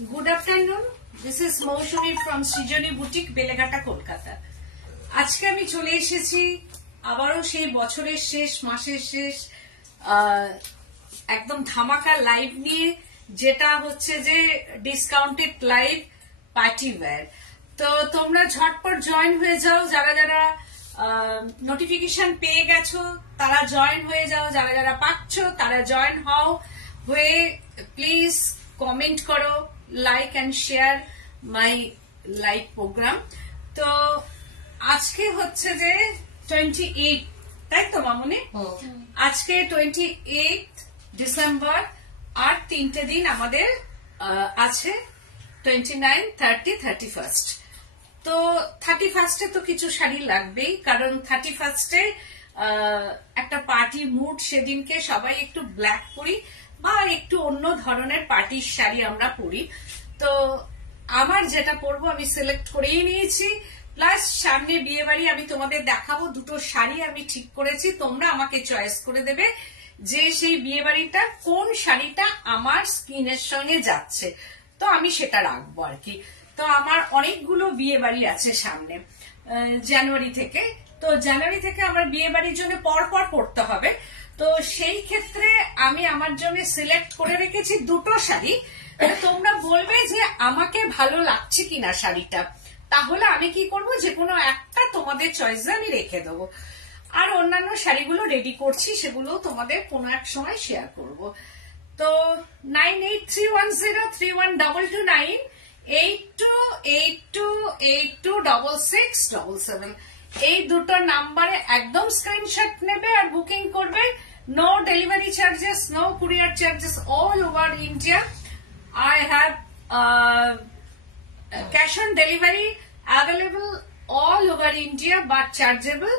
Good afternoon. This is Moushumi from Srijani Boutique, Belegata, Kolkata. আজকে আমি চলে এসেছি আবারও সেই বছরের শেষ মাসের শেষ একদম ধামাকা লাইভ নিয়ে, যেটা হচ্ছে যে ডিসকাউন্টেড লাইভ পার্টি ওয়্যার। তো তোমরা ঝটপট জয়েন হয়ে যাও, যারা যারা নোটিফিকেশন পেয়ে গেছো তারা জয়েন হয়ে যাও, যারা যারা পাচ্ছ তারা জয়েন হও হয়ে প্লিজ কমেন্ট করো, like and share my live programme. তো আজকে হচ্ছে যে 28, তাই তো মামুনি? আজকে 28 ডিসেম্বর, আর 3টে দিন আমাদের আছে, 29, 30, 31st। তো 31st-এ তো কিছু শাড়ি লাগবেই, কারণ 31st-এ একটা পার্টি মুড, সেদিনকে সবাই একটু ব্ল্যাক পরি বা একটু অন্য ধরনের পার্টির শাড়ি আমরা পরি। তো আমার যেটা পরবো আমি সিলেক্ট করেই নিয়েছি, প্লাস সামনে বিয়ে বাড়ি আমি তোমাদের দেখাবো। দুটো শাড়ি আমি ঠিক করেছি, তোমরা আমাকে চয়েস করে দেবে যে সেই বিয়ে বাড়িটা কোন শাড়িটা আমার স্কিনের সঙ্গে যাচ্ছে, তো আমি সেটা রাখবো আর কি। তো আমার অনেকগুলো বিয়ে বাড়ি আছে সামনে জানুয়ারি থেকে, তো জানুয়ারি থেকে আমার বিয়ে বাড়ির জন্য পরপর পড়তে হবে। তো সেই ক্ষেত্রে আমি আমার জন্য সিলেক্ট করে রেখেছি দুটো শাড়ি। তোমরা বলবে যে আমাকে ভালো লাগছে কিনা শাড়িটা, তাহলে আমি কি করব, যে কোনো একটা তোমাদের চয়েসে আমি রেখে দেবো। আর অন্যান্য শাড়িগুলো রেডি করছি, সেগুলো তোমাদের কোনো এক সময় শেয়ার করব। তো 9831031229 8282826677 এই দুটো নাম্বারে একদম স্ক্রিনশট নেবে আর বুকিং করবে। No delivery charges, no courier charges, all over India. I have cash on delivery available all over India, but chargeable.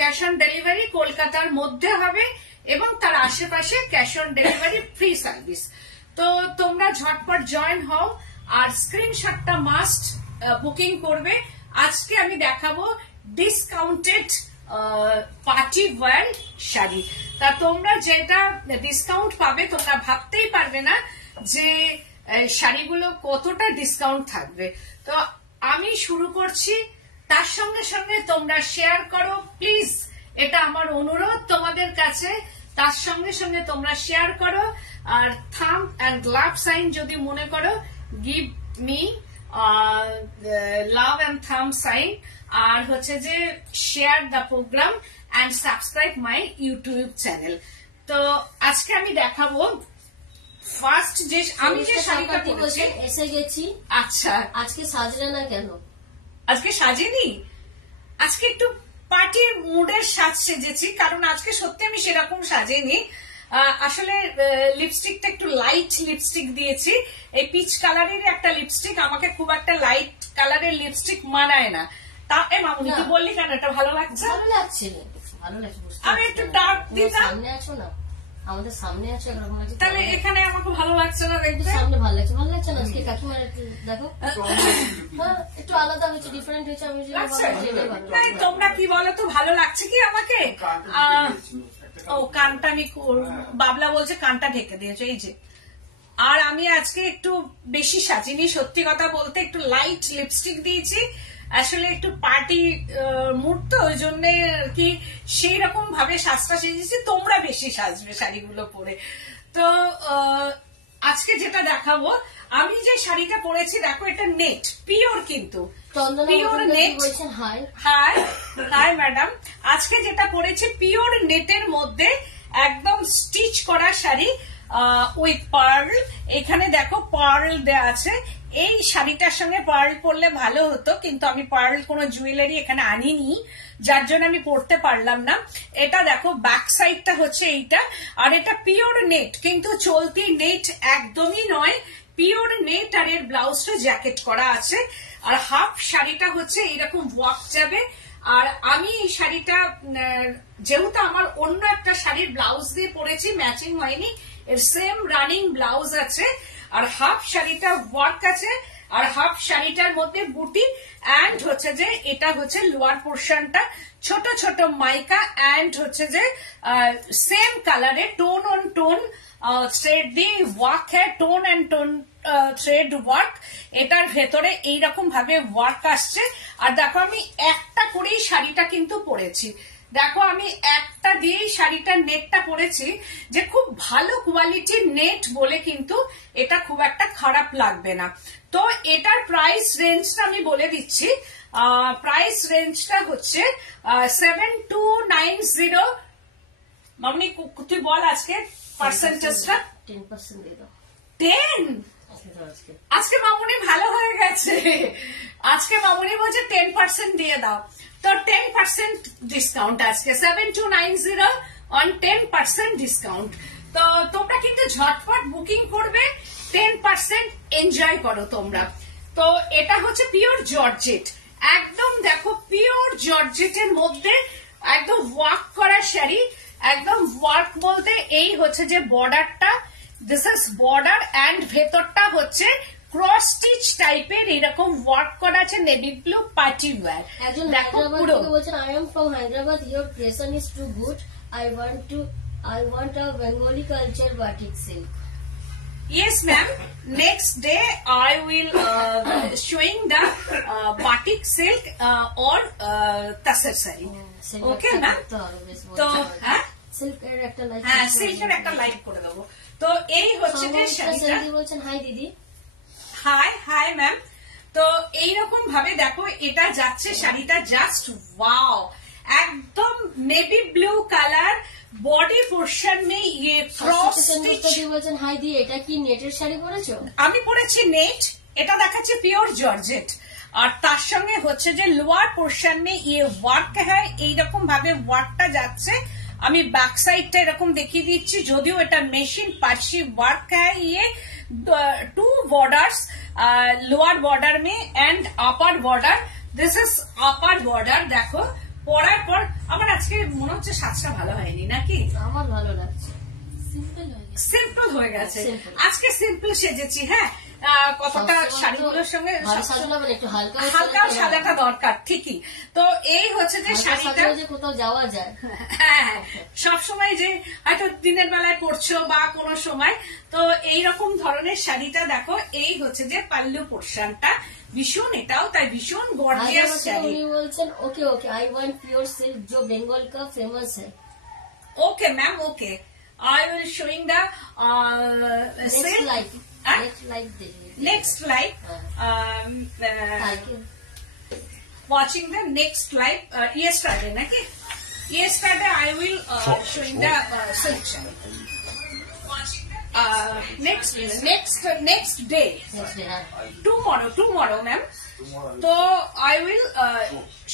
Cash on delivery কলকাতার মধ্যে হবে এবং তার আশেপাশে cash on delivery free service. তো তোমরা ঝটপট জয়েন হও আর স্ক্রিনশটটা মাস্ট বুকিং করবে। আজকে আমি দেখাবো ডিসকাউন্টেড পার্টি ওয়্যার শাড়ি। তা তোমরা যেটা ডিসকাউন্ট পাবে তোমরা ভাবতেই পারবে না যে শাড়িগুলো কতটা ডিসকাউন্ট থাকবে। তো আমি শুরু করছি, তার সঙ্গে সঙ্গে তোমরা শেয়ার করো প্লিজ, এটা আমার অনুরোধ তোমাদের কাছে। তার সঙ্গে সঙ্গে তোমরা শেয়ার করো, আর থাম্ব এন্ড লাভ সাইন যদি মনে করো, give me love and thumb sign, আর হচ্ছে যে share the program and subscribe my YouTube channel. তো আজকে আমি দেখাবো ফার্স্ট যে আমি যে শাড়িটা পরেছি এসে গেছি। আচ্ছা, আজকে সাজলে না কেন? আজকে সাজিনি, আজকে একটু পার্টি মুডের সাজ সেজেছি, কারণ আজকে সত্যি আমি সেরকম সাজিনি। আসলে লিপস্টিকটা একটু লাইট লিপস্টিক দিয়েছি, এই পিচ কালারের একটা লিপস্টিক, আমাকে খুব একটা লাইট কালারের লিপস্টিক মানায় না। তা মামুনি তুই বললি কেন এটা ভালো লাগছে? ভালো লাগছে, ভালো লাগছে। আমি একটু ডার্ক দিতাম। সামনে আছো না, আমাদের সামনে আছো, এরকম লাগছে। তাহলে এখানে আমাকে ভালো লাগছে না দেখতে? সামনে ভালো লাগছে, ভালো লাগছে না? আজকে কাকিমার একটু দেখো, হ্যাঁ একটু আলাদা হয়েছে, ডিফারেন্ট হয়েছে। আমি তোমরা কি বলো তো, ভালো লাগছে কি আমাকে? ও কানটা আমি, বাবলা বলছে কানটা ঢেকে দিয়েছে, এই যে। আর আমি আজকে একটু বেশি সাজিনি, সত্যি কথা বলতে একটু লাইট লিপস্টিক দিয়েছি, আসলে একটু পার্টি মুড তো, ওই জন্য কি সেই রকম ভাবে সাজটা সেজেছি। তোমরা বেশি সাজবে শাড়িগুলো পরে। তো আজকে যেটা দেখাবো, আমি যে শাড়িটা পরেছি দেখো, এটা নেট পিওর, কিন্তু pure net. High high madam, আজকে যেটা পরেছি পিওর নেটের মধ্যে একদম স্টিচ করা শাড়ি উইথ পার্ল। এখানে দেখো পার্ল দেয়া আছে। এই শাড়িটার সঙ্গে পার্ল পরলে ভালো হতো, কিন্তু আমি পার্ল কোনো জুয়েলারি এখানে আনিনি, যার জন্য আমি পরতে পারলাম না। এটা দেখো ব্যাক সাইডটা হচ্ছে এইটা, আর এটা পিওর নেট, কিন্তু চলতি নেট একদমই নয়, পিওর নেট। আর এর ব্লাউজটা জ্যাকেট করা আছে, আর হাফ শাড়িটা হচ্ছে এইরকম ওয়ার্ক যাবে। আর আমি এই শাড়িটা যেহেতু আমার অন্য একটা শাড়ির ব্লাউজ দিয়ে পরেছি, ম্যাচিং হয়নি, এর সেম রানিং ব্লাউজ আছে, আর হাফ শাড়িটা ওয়ার্ক আছে, আর হাফ শাড়িটার মধ্যে বুটি এন্ড হচ্ছে যে এটা হচ্ছে লোয়ার পোর্শনটা ছোট ছোট মাইকা এন্ড হচ্ছে যে সেম কালারে টোন অন টোন থ্রেড দিয়ে ওয়ার্ক হ্যাঁ tone and tone thread work, এটার ভেতরে এইরকম ভাবে ওয়ার্ক আসছে। আর দেখো আমি একটা করেই শাড়িটা কিন্তু পরেছি, দেখো আমি একটা দিয়েই শাড়িটার নেটটা পরেছি, যে খুব ভালো কোয়ালিটির নেট বলে কিন্তু এটা খুব একটা খারাপ লাগবে না। তো এটার প্রাইস রেঞ্জটা আমি বলে দিচ্ছি, প্রাইস রেঞ্জটা হচ্ছে 7290। মামনি তুই বল আজকে পার্সেন্টেজটা। 10% দিয়ে দাও। 10? আজকে মামুনি ভালো হয়ে গেছে, আজকে মামুনি বলছে 10% দিয়ে দাও। তো 10% ডিসকাউন্ট আজকে 7290 অন 10% ডিসকাউন্ট। তো তোমরা কিন্তু ঝটপট বুকিং করবে, 10% এনজয় করো তোমরা। তো এটা হচ্ছে পিওর জর্জেট, একদম দেখো পিওর জর্জেটের মধ্যে একদম ওয়ার্ক করা শাড়ি, একদম ওয়ার্ক বলতে এই হচ্ছে যে বর্ডারটা, দিস ইজ বর্ডার অ্যান্ড ভেতরটা হচ্ছে ক্রস স্টিচ টাইপের এরকম ওয়ার্ক করা আছে, নেভি ব্লু পার্টি ওয়্যার। একজন হায়দ্রাবাদ থেকে বলছেন, I am from Hyderabad, your creation is too good, I want a Bengali culture batik silk. Yes ma'am, next day I will showing the batik silk or tasar saree. Okay ma'am, তো হ্যাঁ সিল্কের একটা live, হ্যাঁ সিল্কের একটা live করে দেবো। তো এই হচ্ছে যে শাড়িটা। বলছেন হাই দিদি। Hi hi ma'am. তো এইরকম ভাবে দেখো এটা যাচ্ছে শাড়িটা, জাস্ট ওয়াও, একদম navy blue colour, body portion মে ইয়ে ক্রস স্টিচ। বলছেন হাই দি, এটা কি নেটের শাড়ি পরেছো? আমি পরেছি নেট, এটা দেখাচ্ছে পিওর জর্জেট, আর তার সঙ্গে হচ্ছে যে লোয়ার পোর্শন মে ইয়ে ওয়ার্ক হ্যাঁ, এইরকম ভাবে ওয়ার্কটা যাচ্ছে। আমি ব্যাক সাইডটা এরকম দেখিয়ে দিচ্ছি, যদিও এটা মেশিন পার্সি ওয়ার্ক হ্যাঁ, ইয়ে 2 borders, lower border May and upper border, this is upper border. দেখো পরার পর আমার আজকে মনে হচ্ছে সাজটা ভালো হয়নি নাকি? আমার ভালো লাগছে, সিম্পল হয়ে গেছে আজকে, সিম্পল সেজেছি। হ্যাঁ কতটা শাড়িগুলোর সঙ্গে হালকা সাজাটা দরকার, ঠিকই। তো এই হচ্ছে যে শাড়িটা কোথাও যাওয়া যায়, হ্যাঁ সবসময় যে হয়তো দিনের বেলায় পরছো বা কোনো সময়, তো এইরকম ধরনের শাড়িটা দেখো, এই হচ্ছে যে পাল্লু পোর্শনটা ভীষণ, এটাও তাই ভীষণ গর্জিয়াস শাড়ি। উনি বলছেন ওকে ওকে, আই ওয়ান্ট পিওর সিল্ক जो বেঙ্গল का फेमस है। Okay ma'am, okay, I will showing the next live, next live, watching the next live yesterday naki, yesterday I will showing the selection, watching the next day, tomorrow ma'am, so I will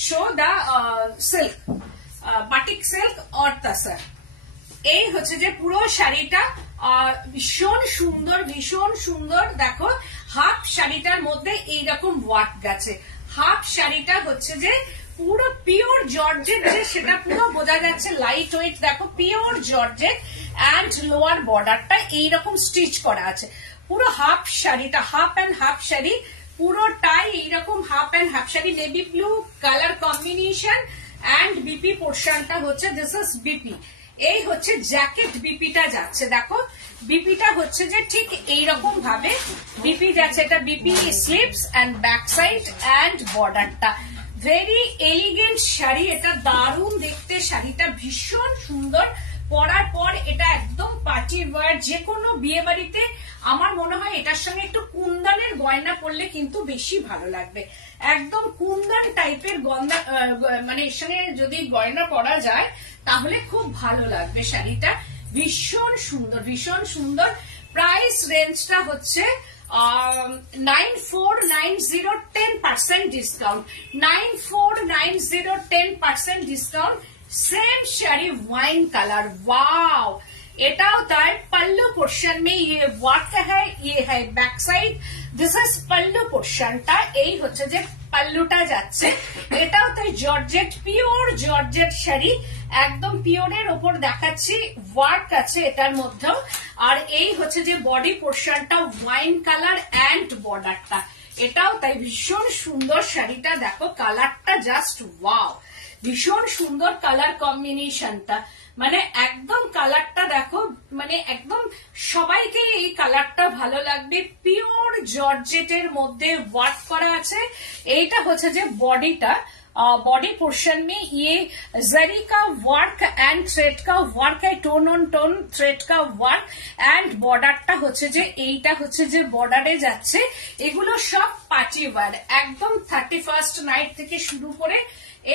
show the silk, batik silk or tasar। এই হচ্ছে যে পুরো শাড়িটা ভীষণ সুন্দর, ভীষণ সুন্দর। দেখো হাফ শাড়িটার মধ্যে এইরকম ওয়ার্ক গেছে, হাফ শাড়িটা হচ্ছে যে পুরো পিওর জর্জেট, যে সেটা পুরো বোঝা যাচ্ছে, লাইট ওয়েট। দেখো পিওর জর্জেট অ্যান্ড লোয়ার বর্ডারটা এইরকম স্টিচ করা আছে। পুরো হাফ শাড়িটা, হাফ অ্যান্ড হাফ শাড়ি পুরোটাই এইরকম half and half sari, navy blue colour combination and BP পোর্শনটা হচ্ছে দিস ইজ বিপি। এই হচ্ছে জ্যাকেট বিপিটা যাচ্ছে, দেখো বিপিটা হচ্ছে যে ঠিক এইরকম ভাবে বিপি যাচ্ছে, এটা BP sleeves and back side and বর্ডারটা। ভেরি এলিগেন্ট শাড়ি, এটা দারুণ দেখতে, শাড়িটা ভীষণ সুন্দর। পরার পর এটা একদম পার্টি ওয়্যার, যে কোনো বিয়ে বাড়িতে আমার মনে হয় এটার সঙ্গে একটু কুন্দনের গয়না পরলে কিন্তু বেশি ভালো লাগবে। একদম কুন্দন টাইপের গয়না, মানে এর সঙ্গে যদি গয়না পরা যায় তাহলে খুব ভালো লাগবে শাড়িটা। ভীষণ সুন্দর, ভীষণ সুন্দর। প্রাইস রেঞ্জটা হচ্ছে 9490, 10% discount, 9490, 10% discount. Same sari wine colour, wow, এটাও তাই। पल्लू पोर्शन में ये वर्क है, ये है बैक साइड, दिस इज पल्लू पोर्शनটা, এই হচ্ছে যে পাল্লুটা যাচ্ছে। এটাও তাই জর্জেট, পিওর জর্জেট শাড়ি, একদম পিওরের ওপর দেখাচ্ছি, ওয়ার্ক আছে এটার মধ্যেও। আর এই হচ্ছে যে বডি পোর্শনটা ওয়াইন কালার অ্যান্ড বর্ডারটা, এটাও তাই ভীষণ সুন্দর শাড়িটা। দেখো কালারটা জাস্ট ওয়াও, ভীষণ সুন্দর কালার কম্বিনেশনটা, মানে একদম কালারটা দেখো, মানে একদম সবাইকে এই কালারটা ভালো লাগবে। পিওর জর্জেটের মধ্যে ওয়ার্ক করা আছে। এইটা হচ্ছে যে বডিটা, बॉडी पोर्शन में ये जरी का वर्क एंड थ्रेड का वर्क है, टोन ऑन टोन थ्रेड का वर्क एंड बॉर्डारটা হচ্ছে যে এইটা হচ্ছে যে বর্ডারে যাচ্ছে। এগুলো সব পার্টি ওয়্যার, একদম 31st নাইট থেকে শুরু করে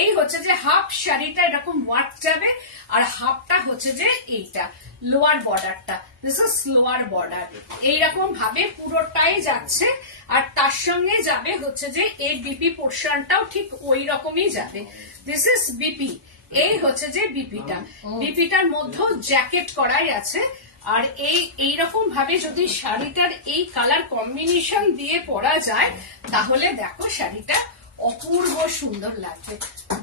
এই হচ্ছে যে হাফ শাড়িটা এরকম ওয়ার্ক যাবে, আর হাফটা হচ্ছে যে এইটা লোয়ার বর্ডারটা, দিস ইজ লোয়ার বর্ডার, এইরকম ভাবে পুরোটাই যাচ্ছে। আর তার সঙ্গে যাবে হচ্ছে যে এই বিপি পোর্শনটাও ঠিক ওই রকমই যাবে। দিস ইজ বিপি, এই হচ্ছে যে বিপিটা, বিপিটার মধ্যেও জ্যাকেট করাই আছে। আর এইরকম ভাবে যদি শাড়িটার এই কালার কম্বিনেশন দিয়ে পরা যায় তাহলে দেখো শাড়িটা অপূর্ব সুন্দর লাগবে,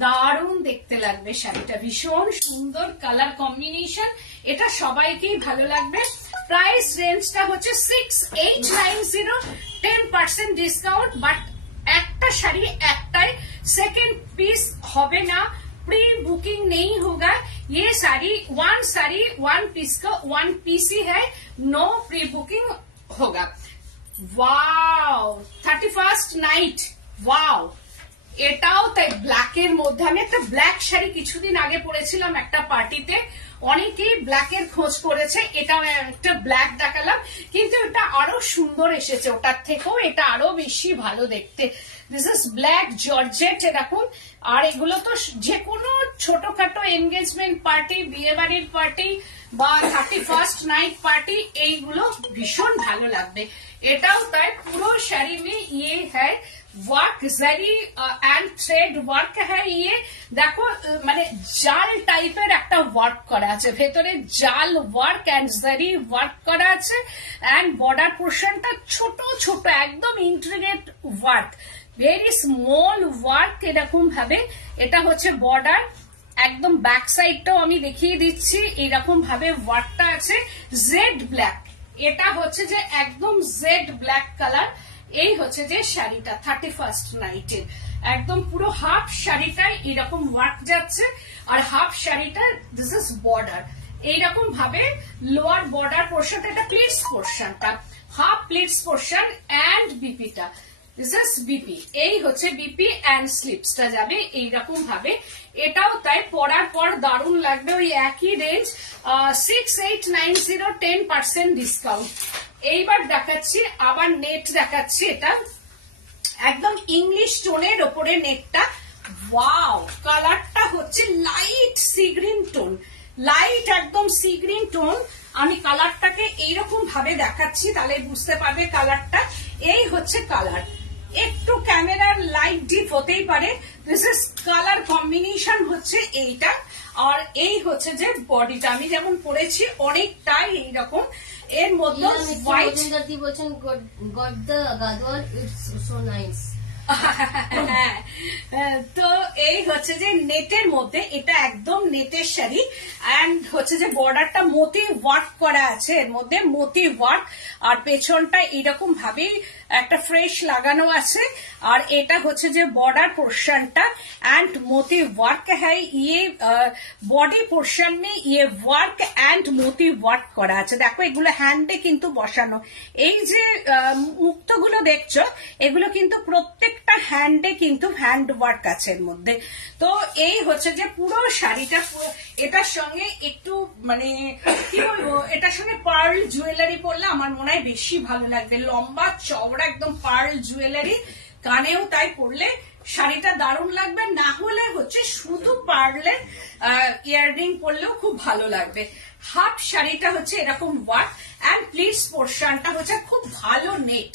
দারুণ দেখতে লাগবে শাড়িটা, ভীষণ সুন্দর কালার কম্বিনেশন, এটা সবাইকেই ভালো লাগবে। প্রাইস রেঞ্জটা হচ্ছে 6890, 10% ডিসকাউন্ট। বাট একটা শাড়ি একটাই, সেকেন্ড পিস হবে না, प्री बुकिंग नहीं होगा। ये साड़ी वन पीस का वन पीस ही है, नो प्री बुकिंग होगा। वाओ 31st नाइट, वाओ এটাও তাই ব্ল্যাকের মধ্যে। আমি একটা ব্ল্যাক শাড়ি কিছুদিন আগে পরেছিলাম একটা পার্টিতে, অনেকেই ব্ল্যাকের খোঁজ করেছে, এটা একটা ব্ল্যাক দেখালাম, কিন্তু এটা আরো সুন্দর এসেছে ওটার থেকেও, এটা আরো বেশি ভালো দেখতে। দিস ইজ ব্ল্যাক জর্জেট এরকম। আর এগুলো তো যে কোনো ছোটখাটো এনগেজমেন্ট পার্টি, বিয়ে বাড়ির পার্টি বা 31st নাইট পার্টি, এইগুলো ভীষণ ভালো লাগবে। এটাও তাই, পুরো শাড়ি মে ইয়ে হ্যায় work, zari and thread work है। ये देखो মানে জাল টাইপের একটা ওয়ার্ক করা আছে, ভেতরে জাল ওয়ার্ক এন্ড জারি ওয়ার্ক করা আছে। এন্ড বর্ডার পোর্শনটা ছোট ছোট একদম integrate work, very small work এরকম ভাবে। এটা হচ্ছে বর্ডার, একদম ব্যাক সাইডটাও আমি দেখিয়ে দিচ্ছি, এরকম ভাবে ওয়ার্কটা আছে। জেড ব্ল্যাক, এটা হচ্ছে যে একদম জেড ব্ল্যাক কালার। এই হচ্ছে যে শাড়িটা 31st নাইটের একদম পুরো হাফ শাড়িটাই এরকম ওয়ার্ক যাচ্ছে, আর হাফ শাড়িটা দিস ইজ বর্ডার, এইরকম ভাবে লোয়ার বর্ডার পোর্শনটা, এটা প্লিটস পোর্শনটা, হাফ প্লিটস পোর্শন এন্ড বিপিটা, দিস ইজ বিপি, এই হচ্ছে বিপি এন্ড স্লিপসটা যাবে এইরকম ভাবে। এটাও তাই, পরার পর দারুণ লাগবে। ওই একই রেঞ্জ, 6890, 10% ডিসকাউন্ট। এইবার দেখাচ্ছি আবার নেট দেখাচ্ছি, এটা একদম ইংলিশ টোনের ওপরে নেটটা। ওয়াও, কালারটা হচ্ছে light sea green tone, light একদম সি গ্রিন টোন। আমি কালারটাকে এইরকম ভাবে দেখাচ্ছি তাহলে বুঝতে পারবে কালারটা। এই হচ্ছে কালার, একটু ক্যামেরার লাইট ডিপ হতেই পারে। দিস ইজ কালার কম্বিনেশন হচ্ছে এইটা। আর এই হচ্ছে যে বডিটা আমি যেমন পরেছি অনেকটাই এইরকম, এর মধ্যে হোয়াইট বলছেন got the Gadwal, it's so nice. তো এই হচ্ছে যে নেটের মধ্যে, এটা একদম নেটের শাড়ি এন্ড হচ্ছে যে বর্ডারটা মতি ওয়ার্ক করা আছে, এর মধ্যে মতি ওয়ার্ক, আর পেছনটা এরকম ভাবে একটা ফ্রেশ লাগানো আছে। আর এটা হচ্ছে যে বর্ডার পোর্শনটা एंड मोती वर्क है। ये बॉडी पोर्शन में ये वर्क एंड मोती वर्क করা আছে। দেখো এগুলো হ্যান্ডে কিন্তু বসানো, এই যে মুক্তগুলো দেখছো এগুলো কিন্তু প্রত্যেকটা হ্যান্ডে কিন্তু হ্যান্ড ওয়ার্ক আছে এর মধ্যে। তো এই হচ্ছে যে পুরো শাড়িটা, এটার সঙ্গে একটু মানে কি বলবো, এটার সঙ্গে পার্ল জুয়েলারি পরলে আমার মনে হয় বেশি ভালো লাগবে, লম্বা চওড়া একদম পার্ল জুয়েলারি, কানেও তাই পরলে শাড়িটা দারুণ লাগবে। না হলে হচ্ছে শুধু পার্লের ইয়াররিং পরলেও খুব ভালো লাগবে। হাফ শাড়িটা হচ্ছে এরকম ওয়ার্ক এন্ড প্লিটস পোর্শনটা হচ্ছে খুব ভালো নেট,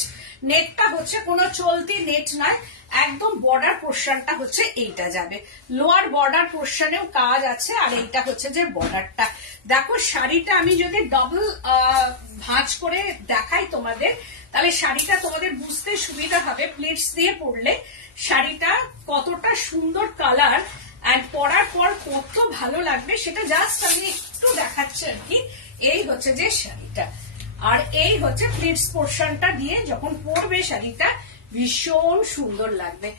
নেটটা হচ্ছে কোনো চলতি নেট নয়, একদম বর্ডার পোর্শনটা হচ্ছে এইটা যাবে, লোয়ার বর্ডার পোর্শনেও কাজ আছে। আর এইটা হচ্ছে যে বর্ডারটা। দেখো শাড়িটা আমি যদি ডবল ভাঁজ করে দেখাই তোমাদের, তাহলে শাড়িটা তোমাদের বুঝতে সুবিধা হবে। প্লিটস দিয়ে পরলে শাড়িটা কতটা সুন্দর কালার এন্ড পরার পর কত ভালো লাগবে সেটা জাস্ট আমি একটু দেখাচ্ছি আর কি। এই হচ্ছে যে শাড়িটা, আর এই হচ্ছে প্লিটস পোর্শনটা দিয়ে যখন পরবে শাড়িটা ভীষণ সুন্দর লাগবে,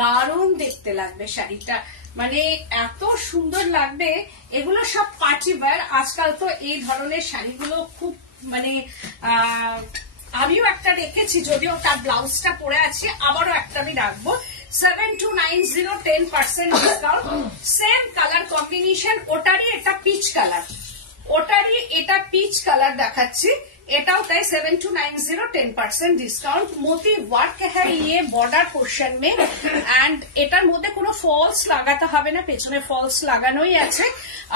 দারুণ দেখতে লাগবে শাড়িটা। মানে এত সুন্দর লাগবে। এগুলো সব পার্টি ওয়্যার। আজকাল তো এই ধরনের শাড়িগুলো খুব মানে আমিও একটা রেখেছি, যদিও তার ব্লাউজটা পরে আছে, আবারও একটা আমি রাখবো। 7290 10% ডিসকাউন্ট, সেম কালার কম্বিনেশন, ওটারই এটা পিচ কালার, ওটারই এটা পিচ কালার দেখাচ্ছি, এটাও তাই 7290 10% ডিসকাউंट। मोती वर्क है ये बॉर्डर पोर्शन में, एंड এটার মধ্যে কোনো ফলস লাগাতে হবে না, পেছনে ফলস লাগানোই আছে।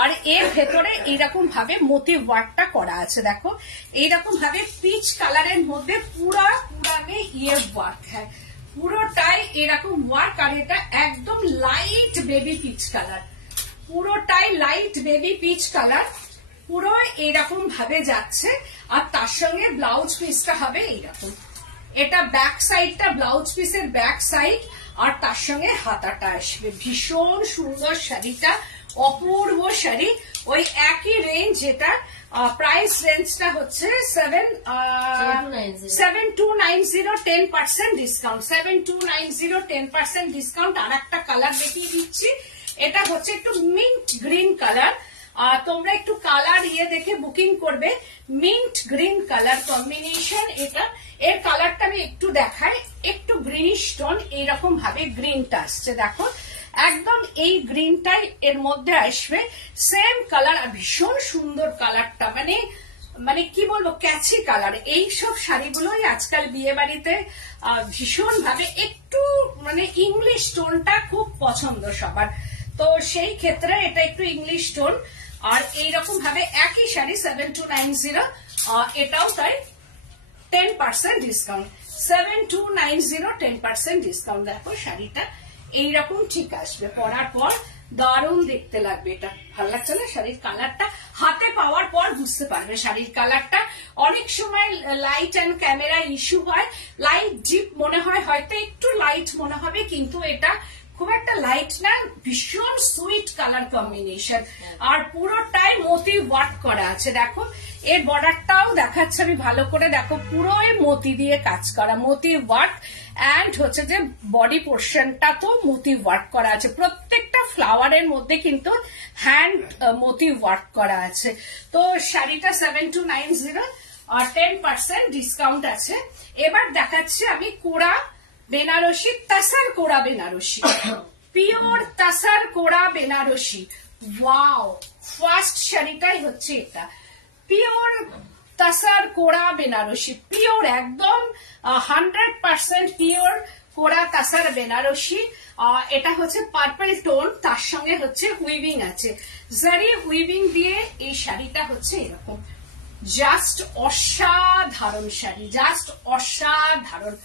আর এর ভেতরে এইরকম ভাবে মোতি ওয়ার্কটা করা আছে, দেখো এইরকম ভাবে পিচ কালারের মধ্যে পুরা মে ইয়ে ওয়ার্ক হ্যাঁ, পুরোটাই এরকম ওয়ার্ক। আর এটা একদম লাইট বেবি পিচ কালার, পুরোটাই লাইট বেবি পিচ কালার, পুরো এইরকম ভাবে যাচ্ছে। আর তার সঙ্গে ব্লাউজ পিসটা হবে এইরকম, এটা ব্যাক সাইডটা ব্লাউজ পিসের ব্যাক সাইড, আর তার সঙ্গে হাতাটা আসবে। ভীষণ সুন্দর শাড়িটা, অপূর্ব শাড়ি। ওই একই রেঞ্জ, যেটা প্রাইস রেঞ্জটা হচ্ছে 7290 10% ডিসকাউন্ট, 7290 10% ডিসকাউন্ট। আর একটা কালার দেখিয়ে দিচ্ছি, এটা হচ্ছে একটু মিন্ট গ্রিন কালার। তোমরা একটু কালার ইয়ে দেখে বুকিং করবে, মিন্ট গ্রিন কালার কম্বিনেশন এটা। এর কালারটা আমি একটু দেখাই, একটু গ্রিনিশ টোন, এইরকম ভাবে গ্রিনটা আসছে, দেখো একদম এই গ্রিনটাই এর মধ্যে আসবে, সেম কালার। আর ভীষণ সুন্দর কালারটা, মানে মানে কি বলবো, ক্যাচি কালার। এই সব শাড়িগুলোই আজকাল বিয়ে বাড়িতে ভীষণ ভাবে একটু মানে ইংলিশ টোনটা খুব পছন্দ সবার, তো সেই ক্ষেত্রে এটা একটু ইংলিশ টোন। আর এইরকম ভাবে একই শাড়ি 7290, এটাও তাই 10% ডিসকাউন্ট, 7290 10% ডিসকাউন্ট। দেখো শাড়িটা এইরকম ঠিক আসবে, পরার পর দারুণ দেখতে লাগবে। এটা ভালো লাগছে না? শাড়ির কালারটা হাতে পাওয়ার পর বুঝতে পারবে শাড়ির কালারটা। অনেক সময় লাইট অ্যান্ড ক্যামেরা ইস্যু হয়, লাইট ডিপ মনে হয়, হয়তো একটু লাইট মনে হবে, কিন্তু এটা খুব একটা লাইট না, ভীষণ সুইট কালার কম্বিনেশন। আর পুরোটাই মোতি ওয়ার্ক করা আছে, দেখো এর বর্ডারটাও দেখাচ্ছে আমি ভালো করে, দেখো পুরোই মোতি দিয়ে কাজ করা, মোতি ওয়ার্ক। এন্ড হচ্ছে যে বডি পোর্শনটা তো মোতি ওয়ার্ক করা আছে, প্রত্যেকটা ফ্লাওয়ারের মধ্যে কিন্তু হ্যান্ড মোতি ওয়ার্ক করা আছে। তো শাড়িটা 7290 আর 10% ডিসকাউন্ট আছে। এবার দেখাচ্ছি আমি কোরা Banarasi, তাসার kora Banarasi, pure তাসার kora Banarasi. Wow, first শাড়িটাই হচ্ছে এটা, পিওর তাসার কোরা বেনারসি, পিওর একদম 100% পিওর কোরা তাসার বেনারসি। এটা হচ্ছে পার্পল টোন, তার সঙ্গে হচ্ছে উইভিং আছে, জারি উইভিং দিয়ে এই শাড়িটা হচ্ছে এরকম, জাস্ট অসাধারণ শাড়ি, জাস্ট অসাধারণ।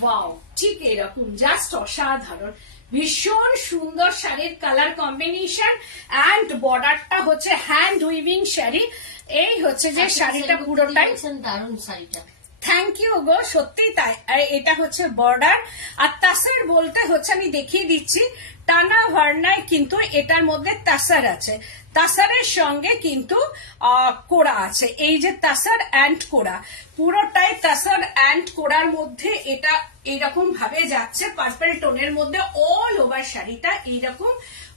ওয়াও, ঠিক এরকম জাস্ট অসাধারণ, ভীষণ সুন্দর শাড়ির কালার কম্বিনেশন। এন্ড বর্ডারটা হচ্ছে হ্যান্ড উইভিং শাড়ি। এই হচ্ছে যে শাড়িটা পুরোটাই দারুণ শাড়িটা, থ্যাংক ইউ গো, সত্যি তাই। আর এটা হচ্ছে বর্ডার। আর তাসার বলতে হচ্ছে আমি দেখিয়ে দিচ্ছি, টানা ভার্নায় কিন্তু এটার মধ্যে তাসার আছে, তাসারের সঙ্গে কিন্তু কোরা আছে। এই যে তাসার অ্যান্ড কোরা, পুরোটাই তাসার অ্যান্ড কোরার মধ্যে এটা এইরকম ভাবে যাচ্ছে, পার্পল টোনের মধ্যে অল ওভার শাড়িটা এইরকম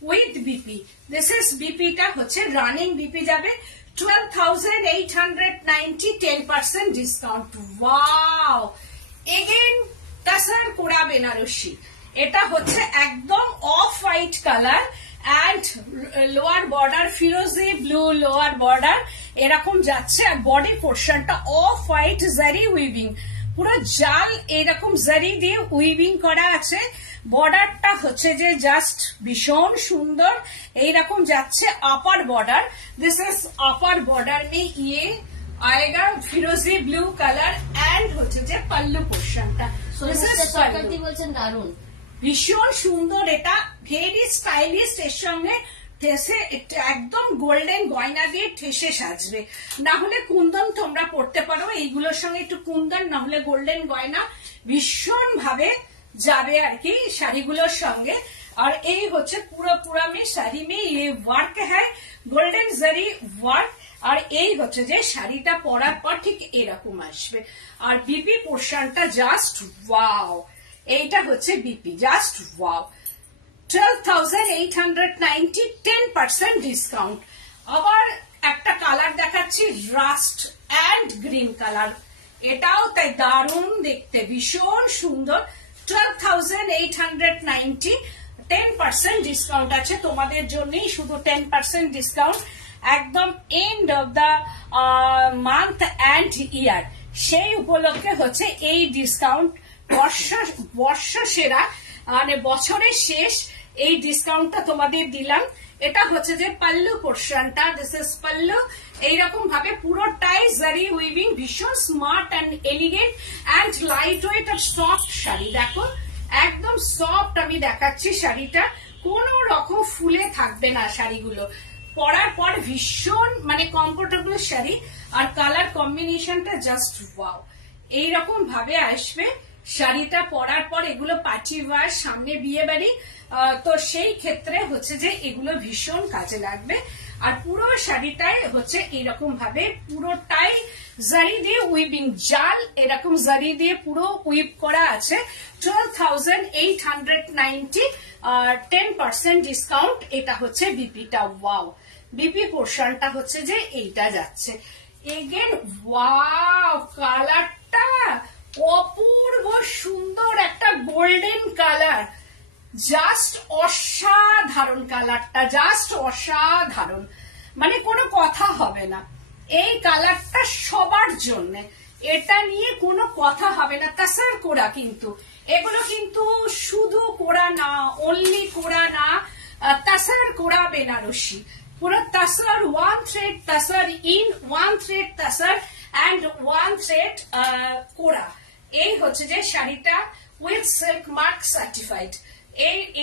উইথ বিপি। দিস ইজ বিপিটা হচ্ছে রানিং বিপি যাবে 12,890 10% discount. Wow, again তাসার kora Banarasi. এটা হচ্ছে একদম off white colour and lower border ফিরোজি ব্লু লোয়ার বর্ডার এরকম যাচ্ছে। আর বডি পোর্শনটা অফ হোয়াইট জারি উইভিং, পুরো জাল এরকম জারি দিয়ে উইভিং করা আছে। বর্ডারটা হচ্ছে যে জাস্ট ভীষণ সুন্দর, এইরকম যাচ্ছে। Upper border, this is upper border में ये आएगा फिरोजी ब्लू कलर एंड হচ্ছে যে পাল্লু পোর্শনটা, বলছেন দারুণ, ভীষণ সুন্দর। এটা ভেরি স্টাইলিশ, এর সঙ্গে ঠেসে একদম গোল্ডেন গয়না দিয়ে ঠেসে সাজবে। না হলে কুন্দন তোমরা পড়তে পারো, এইগুলোর সঙ্গে একটু কুন্দন না হলে গোল্ডেন গয়না ভীষণ ভাবে যাবে আর কি শাড়িগুলোর সঙ্গে। আর এই হচ্ছে পুরো মে শাড়ি মে ये ওয়ার্ক হ্যায়, গোল্ডেন জারি ওয়ার্ক। আর এই হচ্ছে যে শাড়িটা পরার পর ঠিক এরকম আসবে। আর বিপি পোর্শনটা জাস্ট ওয়াও, এইটা হচ্ছে বিপি, জাস্ট ওয়াও। 12,890, 10% ডিসকাউন্ট। আবার একটা কালার দেখাচ্ছি, রাস্ট অ্যান্ড গ্রিন কালার, এটাও তাই দারুণ দেখতে, ভীষণ সুন্দর। 12,890, 10% ডিসকাউন্ট আছে তোমাদের জন্যই, শুধু 10% ডিসকাউন্ট, একদম end of the month and year, সেই উপলক্ষে হচ্ছে এই ডিসকাউন্ট। বর্ষ সেরা মানে বছরের শেষ এই ডিসকাউন্টটা তোমাদের দিলাম। এটা হচ্ছে যে পাল্লু পোর্শনটা, দিস ইজ পাল্লু, এইরকম ভাবে পুরোটাই জারি উইভিং, ভীষণ smart and elegant and light weight আর সফট শাড়ি। দেখো একদম সফট আমি দেখাচ্ছি শাড়িটা, কোন রকম ফুলে থাকবে না শাড়িগুলো, পরার পর ভীষণ মানে কমফোর্টেবল শাড়ি। আর কালার কম্বিনেশনটা জাস্ট ওয়াও, এইরকম ভাবে আসবে শাড়িটা পরার পর। এগুলো পার্টি ওয়ার, সামনে বিয়ে বাড়ি, তো সেই ক্ষেত্রে হচ্ছে যে এগুলো ভীষণ কাজে লাগবে। আর পুরো শাড়িটাই হচ্ছে এইরকম ভাবে পুরোটাই জারি দিয়ে উইভিং, জাল এরকম জারি দিয়ে পুরো উইভ করা আছে। 12,890, 10% ডিসকাউন্ট। এটা হচ্ছে বিপিটা, ওয়াও, বিপি পোর্শনটা হচ্ছে যে এইটা যাচ্ছে। এগেন ওয়াও, কালারটা অপূর্ব সুন্দর, একটা গোল্ডেন কালার, জাস্ট অসাধারণ কালারটা, জাস্ট অসাধারণ, মানে কোনো কথা হবে না। এই কালারটা সবার জন্য, এটা নিয়ে কোনো কথা হবে না। তাসার কোরা কিন্তু, এগুলো কিন্তু শুধু কোরা না, অনলি কোরা না, তাসার কোরা বেনারসি, পুরো tussar, one thread tussar in, one thread tussar and one thread kora. এই হচ্ছে যে শাড়িটা উইথ সিল্ক মার্ক সার্টিফাইড।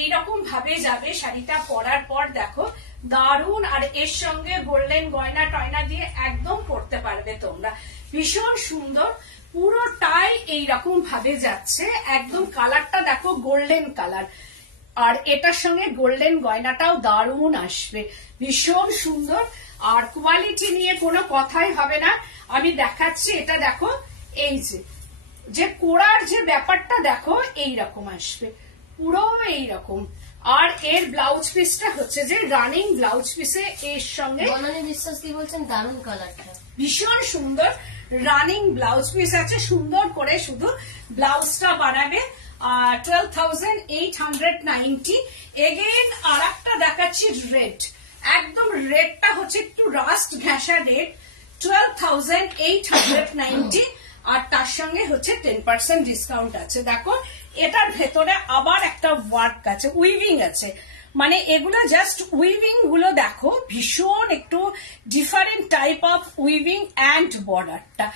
এইরকম ভাবে যাবে শাড়িটা পরার পর, দেখো দারুণ। আর এর সঙ্গে গোল্ডেন গয়না টয়না দিয়ে একদম পরতে পারবে তোমরা, ভীষণ সুন্দর, পুরোটাই এইরকম ভাবে যাচ্ছে। একদম কালারটা দেখো গোল্ডেন কালার, আর এটার সঙ্গে গোল্ডেন গয়নাটাও দারুণ আসবে, ভীষণ সুন্দর। আর কোয়ালিটি নিয়ে কোনো কথাই হবে না, আমি দেখাচ্ছি। এটা দেখো, এই যে কোড়ার যে ব্যাপারটা দেখো এইরকম আসবে, পুরো এইরকম। আর এর ব্লাউজ পিসটা হচ্ছে যে রানিং ব্লাউজ পিসে, এর সঙ্গে বনানী বিশ্বাস কি বলছেন, দারুণ কালারটা, ভীষণ সুন্দর রানিং ব্লাউজ পিস আছে। সুন্দর করে শুধু ব্লাউজটা বানাবে। 12,890। এগেন আর একটা দেখাচ্ছি রেড, একদম রেডটা হচ্ছে একটু রাস্ট ঘেঁষা রেড, 12,890। আর তার সঙ্গে হচ্ছে 10% ডিসকাউন্ট আছে। দেখো এটার ভেতরে আবার একটা ওয়ার্ক আছে, উইভিং আছে, মানে এগুলো জাস্ট উইভিং গুলো দেখো, ভীষণ একটু different type of weaving and বর্ডারটা,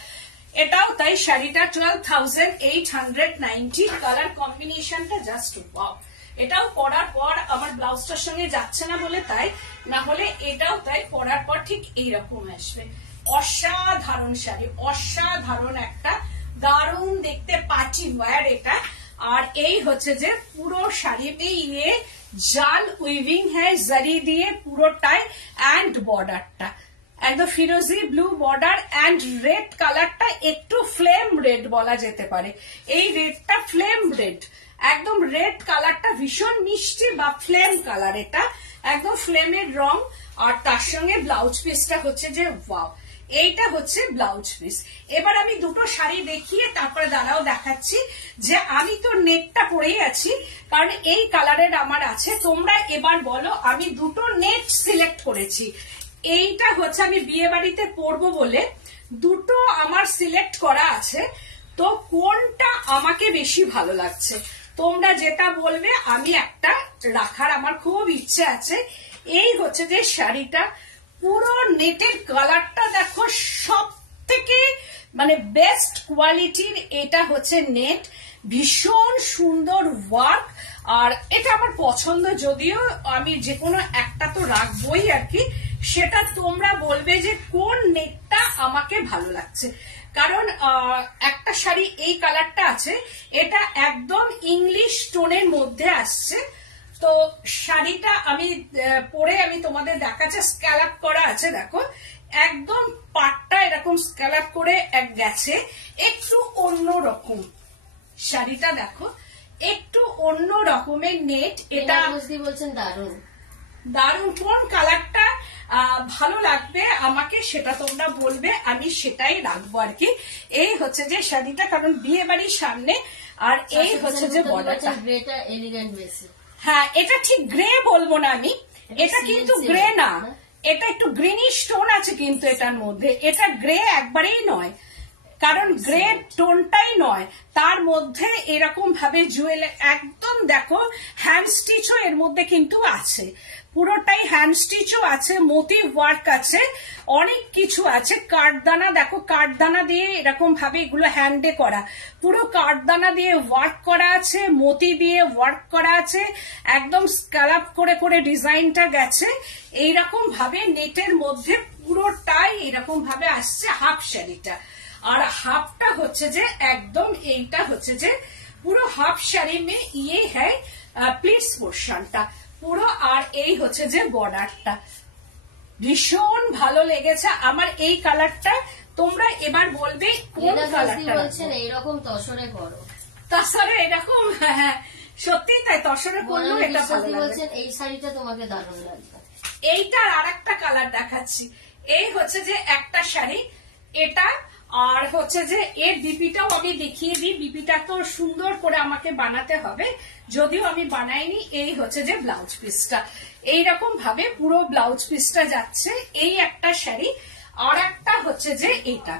এটাও তাই। শাড়িটা 12,890, কালার কম্বিনেশনটা জাস্ট ওয়াও। এটাও পরার পর আমার ব্লাউজটার সঙ্গে যাচ্ছে না বলে তাই, না হলে এটাও তাই পরার পর ঠিক এইরকম আসবে। অসাধারণ শাড়ি, অসাধারণ একটা দারুণ দেখতে পার্টি ওয়্যার এটা। আর এই হচ্ছে যে পুরো শাড়িতে ইয়ে জাল উইভিং হ্যাঁ, জারি দিয়ে পুরোটাই, অ্যান্ড বর্ডারটা একদম ফিরোজি ব্লু বর্ডার, অ্যান্ড রেড কালারটা একটু ফ্লেম রেড বলা যেতে পারে। এই রেডটা ফ্লেম রেড, একদম রেড কালারটা ভীষণ মিষ্টি বা ফ্লেম কালার, এটা একদম ফ্লেমের রং। আর তার সঙ্গে ব্লাউজ পিসটা হচ্ছে যে ওয়াও, এইটা হচ্ছে ব্লাউজ পিস। এবার আমি দুটো শাড়ি দেখিয়ে তারপরে দাঁড়াও দেখাচ্ছি যে আমি তো নেটটা পরেই আছি, কারণ এই কালারের আমার আছে। তোমরা এবার বলো, আমি দুটো নেট সিলেক্ট করেছি, এইটা হচ্ছে আমি বিয়ে বাড়িতে পরবো বলে দুটো আমার সিলেক্ট করা আছে, তো কোনটা আমাকে বেশি ভালো লাগছে তোমরা যেটা বলবে আমি একটা রাখার আমার খুব ইচ্ছে আছে। এই হচ্ছে যে শাড়িটা, পুরো নেটের কালারটা দেখো, সব থেকে মানে বেস্ট কোয়ালিটির এটা হচ্ছে নেট, ভীষণ সুন্দর ওয়ার্ক। আর এটা আমার পছন্দ, যদিও আমি যে কোনো একটা তো রাখবোই আর কি, সেটা তোমরা বলবে যে কোন নেটটা আমাকে ভালো লাগছে। কারণ একটা শাড়ি এই কালারটা আছে, এটা একদম ইংলিশ টোনের মধ্যে আসছে, তো শাড়িটা আমি পরে আমি তোমাদের দেখাচ্ছি। স্ক্যালাপ করা আছে দেখো, একদম পাটটা এরকম স্ক্যালাপ করে গেছে, একটু অন্যরকম শাড়িটা দেখো, একটু অন্য রকমের নেট। এটা বলছেন দারুণ দারুণ। কোন কালারটা ভালো লাগবে আমাকে সেটা তোমরা বলবে, আমি সেটাই রাখবো আর কি। এই হচ্ছে যে শাড়িটা, কারণ বিয়ে বাড়ির সামনে। আর এই হচ্ছে যে বর্ডারটা, গ্রেটা এলিগেন্ট বেশি। হ্যাঁ, এটা ঠিক গ্রে বলবো না আমি, এটা কিন্তু গ্রে না, এটা একটু গ্রিনিশ টোন আছে কিন্তু এটার মধ্যে। এটা গ্রে একবারেই নয়, কারণ গ্রে টোনটাই নয়, তার মধ্যে এরকম ভাবে জুয়েল একদম দেখো হ্যান্ড স্টিচও এর মধ্যে কিন্তু আছে, পুরোটাই হ্যান্ড স্টিচও আছে, মোটিভ ওয়ার্ক আছে, অনেক কিছু আছে। কাঠদানা দেখো, কাঠদানা দিয়ে এরকম ভাবে এগুলো হ্যান্ডে করা, পুরো কাঠদানা দিয়ে ওয়ার্ক করা আছে, মতি দিয়ে ওয়ার্ক করা আছে, একদম স্ক্যালাপ করে করে ডিজাইনটা গেছে। এইরকম ভাবে নেটের মধ্যে পুরোটাই এরকম ভাবে আসছে হাফ শাড়িটা। আর হাফটা হচ্ছে যে একদম এইটা হচ্ছে যে পুরো হাফ শাড়ি মে ইয়ে হ্যায় প্লিটস পোর্শনটা পুরো। আর এই হচ্ছে যে বর্ডারটা ভীষণ ভালো লেগেছে আমার এই কালারটা। তোমরা এবার বলবে কোন কালারটা বলছেন। এইরকম তসরে করো, তসরে এরকম, হ্যাঁ সত্যি তাই, তসরে করলেও এটা ভালো লাগবে। এই শাড়িটা তোমাকে দারুণ লাগবে। এইটার আর একটা কালার দেখাচ্ছি। এই হচ্ছে যে একটা শাড়ি এটা, আর হচ্ছে যে এর বিপিটাও আমি দেখিয়ে দিই। বিপিটা তো সুন্দর করে আমাকে বানাতে হবে, যদিও আমি বানাইনি। এই হচ্ছে যে ব্লাউজ পিসটা, এইরকম ভাবে পুরো ব্লাউজ পিসটা যাচ্ছে। এই একটা শাড়ি। আর একটা হচ্ছে যে এটা,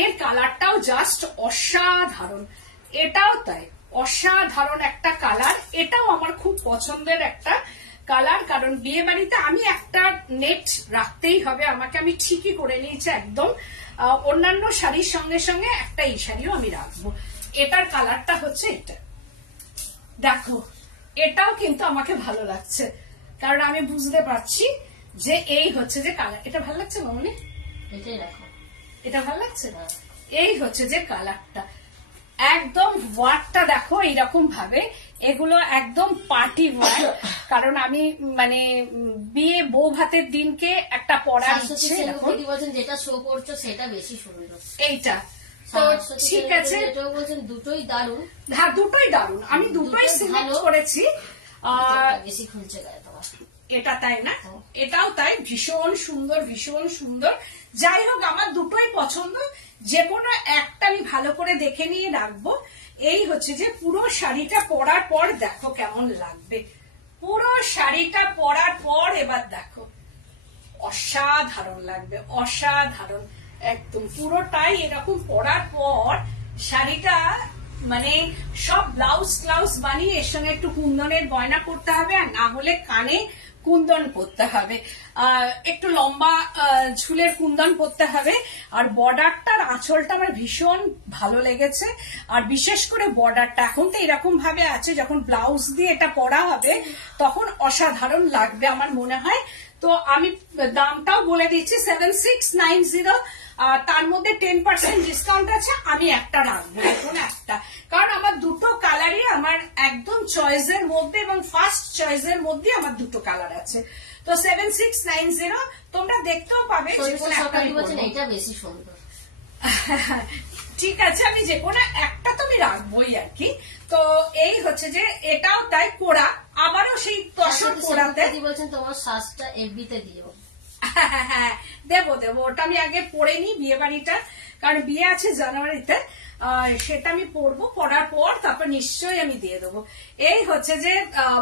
এর কালারটাও জাস্ট অসাধারণ, এটাও তাই অসাধারণ একটা কালার। এটাও আমার খুব পছন্দের একটা কালার, কারণ বিয়ে বাড়িতে আমি একটা নেট রাখতেই হবে আমাকে, আমি ঠিকই করে নিয়েছি একদম। অন্যান্য শাড়ির সঙ্গে সঙ্গে একটা এই শাড়িও আমি রাখবো। এটার কালারটা হচ্ছে এটা, দেখো এটাও কিন্তু আমাকে ভালো লাগছে, কারণ আমি বুঝতে পারছি যে এই হচ্ছে যে কালার। এটা ভালো লাগছে মামনি? এটাই রাখো। এটা ভালো লাগছে না? এই হচ্ছে যে কালারটা, একদম ওয়ার্কটা দেখো এইরকম ভাবে, এগুলো একদম পার্টি ওয়ার। কারণ আমি মানে বিয়ে বউ ভাতের দিনকে একটা পরার ইচ্ছে। যেটা শো করছো সেটা বেশি সুন্দর, এইটা তো ঠিক আছে। দুটোই দারুণ, হ্যাঁ দুটোই দারুণ, আমি দুটোই সিলেক্ট করেছি। বেশি খুলছে গায়ে তোমার এটা, তাই না? এটাও তাই, ভীষণ সুন্দর ভীষণ সুন্দর। যাই হোক, আমার দুটোই পছন্দ, যে কোনো একটা আমি ভালো করে দেখে নিয়ে রাখবো। এই হচ্ছে যে পুরো শাড়িটা পরার পর দেখো কেমন লাগবে, পুরো শাড়িটা পরার পর এবার দেখো অসাধারণ লাগবে, অসাধারণ একদম। পুরোটাই এরকম পরার পর শাড়িটা মানে সব ব্লাউজ ক্লাউজ বানিয়ে এর সঙ্গে একটু কুন্দনের গয়না করতে হবে, আর না হলে কানে কুন্দন পরতে হবে, একটু লম্বা ঝুলের কুন্দন পরতে হবে। আর বর্ডারটার আঁচলটা আমার ভীষণ ভালো লেগেছে, আর বিশেষ করে বর্ডারটা এখন তো এরকম ভাবে আছে, যখন ব্লাউজ দিয়ে এটা পরা হবে তখন অসাধারণ লাগবে আমার মনে হয়। তো আমি দামটাও বলে দিচ্ছি 7690, তার মধ্যে 10% ডিসকাউন্ট আছে। আমি একটা রাখবো, দেখুন একটা, কারণ আমার দুটো কালারই আমার একদম চয়েসের মধ্যে, এবং ফার্স্ট চয়েসের মধ্যে আমার দুটো কালার আছে। তো 7690 তোমরা দেখতেও পাবে, এটা বেশি সুন্দর। ঠিক আছে, আমি যে কোনো একটা তো আমি রাখবোই আর কি। তো এই হচ্ছে যে এটাও তাই কোড়া, আবারও সেই তসর কোড়াতে বলছেন তোমার সাজটা এফবিতে দিও। হ্যাঁ দেবো দেবো, ওটা আমি আগে পরে নি বিয়ে বাড়িটা, কারণ বিয়ে আছে জানুয়ারিতে, সেটা আমি পরবো, পরার পর তারপর নিশ্চয়ই আমি দিয়ে দেবো। এই হচ্ছে যে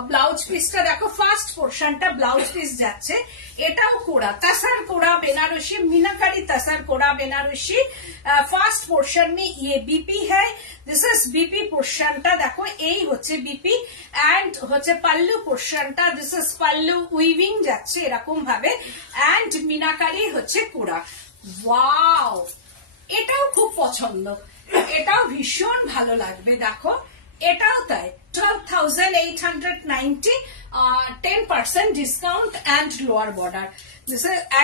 ব্লাউজ পিসটা দেখো, ফার্স্ট পোর্শনটা ব্লাউজ পিস যাচ্ছে, এটাও কোড়া, তাসার কোড়া বেনারসি, मीनाकारी तसर कोड़ा बेनारसी। ফার্স্ট পোর্শন में ये बीपी है, दिस इज बीपी পোর্শনটা দেখো, এই হচ্ছে বিপি, এন্ড হচ্ছে পাল্লু পোর্শনটা, দিস ইজ পাল্লু উইভিং যাচ্ছে এরকম ভাবে, এন্ড मीनाकारी হচ্ছে কোড়া। ওয়াও, এটাও খুব পছন্দ, এটাও ভীষণ ভালো লাগবে। দেখো এটাও তাই 12,890, 10% ডিসকাউন্ট এন্ড লোয়ার বর্ডার।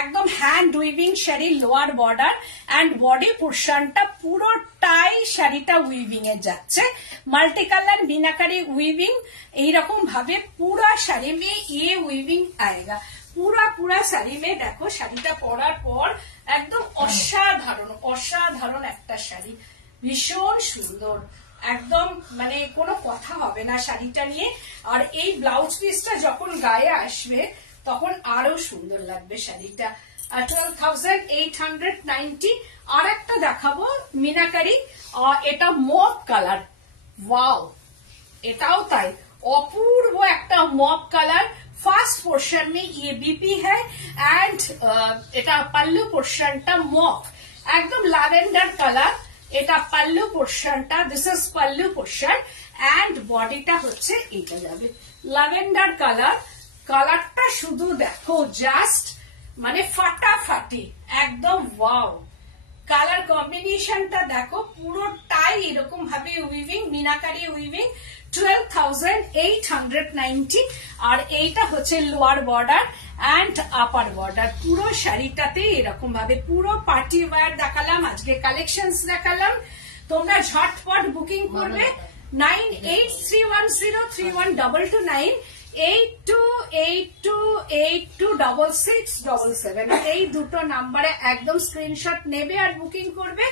একদম hand weaving sari, lower border and body পোর্শনটা পুরোটাই শাড়িটা উইভিং এ যাচ্ছে, মাল্টি কালার मीनाकारी উইভিং, এইরকম ভাবে পুরা শাড়ি মে ইয়ে উইভিং আয়েগা। পুরা শাড়ি মে দেখো, শাড়িটা পরার পর একদম অসাধারণ অসাধারণ একটা শাড়ি, ভীষণ সুন্দর, একদম মানে কোনো কথা হবে না শাড়িটা নিয়ে। আর এই ব্লাউজ পিসটা যখন গায়ে আসবে তখন আরো সুন্দর লাগবে শাড়িটা। 12,890। আর একটা দেখাবো মিনাকারি, এটা মপ কালার। ওয়াও, এটাও তাই অপূর্ব একটা মপ কালার। फर्स्ट पोर्शन में ये बीपी है एंड এটা পাল্লু পোর্শনটা মপ, একদম ল্যাভেন্ডার কালার। এটা পাল্লু পোর্শনটা, this is pallu portion and বডিটা হচ্ছে এটা যাবে ল্যাভেন্ডার কালার। কালারটা শুধু দেখো, জাস্ট মানে ফাটাফাটি একদম। ওয়াও, কালার কম্বিনেশনটা দেখো, পুরোটাই এরকম ভাবে উইভিং, মিনাকারি উইভিং। 12,890। আর এইটা হচ্ছে lower border and upper border. পুরো শাড়িটাতে এরকম ভাবে পুরো পার্টি ওয়্যার দেখালাম, আজকে কালেকশনস দেখালাম। তোমরা ঝটপট বুকিং করবে 9831031229 8282826677 এই দুটো নাম্বারে একদম স্ক্রিনশট নেবে আর বুকিং করবে।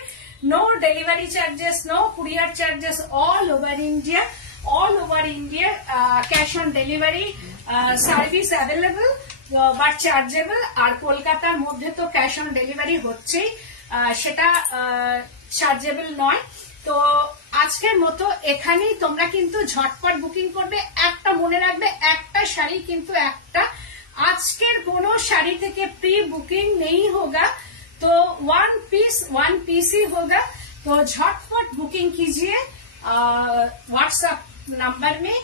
No delivery charges, no courier charges, all over India, all over India, cash on delivery service available but chargeable। আর কলকাতার মধ্যে তো ক্যাশ অন ডেলিভারি হচ্ছেই, সেটা চার্জেবল নয়। তো আজকের মতো এখানেই, তোমরা কিন্তু ঝটপট বুকিং করবে। একটা মনে রাখবে, একটা শাড়ি কিন্তু একটা, আজকের কোনো শাড়ি থেকে প্রি বুকিং নেই होगा, तो वन पीस ही होगा। तो झटपट बुकिंग कीजिए व्हाट्सएप नंबर में।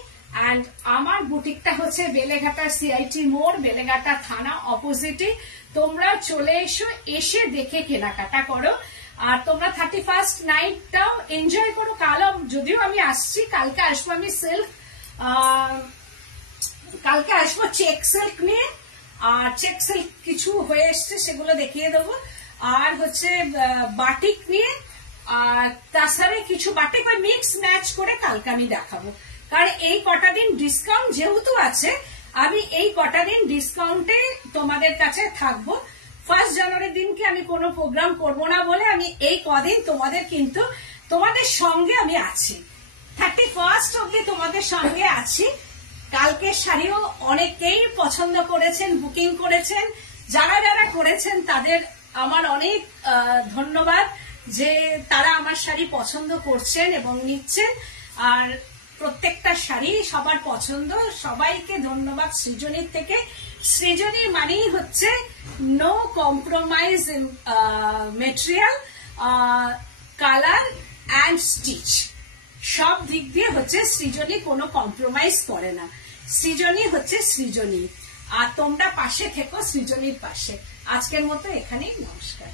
एंड আমার বুটিকটা হচ্ছে বেলেঘাটা সিআইটি মোড়, বেলেঘাটা থানা অপোজিটে। তোমরা চলে এসো, এসে দেখে কেনাকাটা করো। আর তোমরা 31st নাইটটাও এনজয় করো। কালও যদিও আমি আসছি, কালকে আসবো আমি সিল্ক, কালকে আসবো চেক সিল্ক নিয়ে। আর চেক সিল্ক কিছু হয়ে এসছে, সেগুলো দেখিয়ে দেবো। আর হচ্ছে বাটিক নিয়ে, আর তাছাড়া কিছু বাটিক বা মিক্স ম্যাচ করে কালকে আমি দেখাবো। কারণ এই কটা দিন ডিসকাউন্ট যেহেতু আছে, আমি এই কটা দিন ডিসকাউন্টে তোমাদের কাছে থাকবো। 1 জানুয়ারির দিনকে আমি কোনো প্রোগ্রাম করব না বলে আমি এই কদিন তোমাদের কিন্তু তোমাদের সঙ্গে আমি আছি। 31st অবধি তোমাদের সঙ্গে আছি। কালকের শাড়িও অনেকেই পছন্দ করেছেন, বুকিং করেছেন। যারা যারা করেছেন তাদের আমার অনেক ধন্যবাদ যে তারা আমার শাড়ি পছন্দ করছেন এবং নিচ্ছেন। আর প্রত্যেকটা শাড়ি সবার পছন্দ। সবাইকে ধন্যবাদ সৃজনীর থেকে। সৃজনী মানেই হচ্ছে no compromise in material, colour and stitch, সব দিক দিয়ে হচ্ছে সৃজনী কোনো কম্প্রোমাইজ করে না। সৃজনী হচ্ছে সৃজনী। আর তোমরা পাশে থেকো সৃজনীর পাশে। আজকের মতো এখানেই, নমস্কার।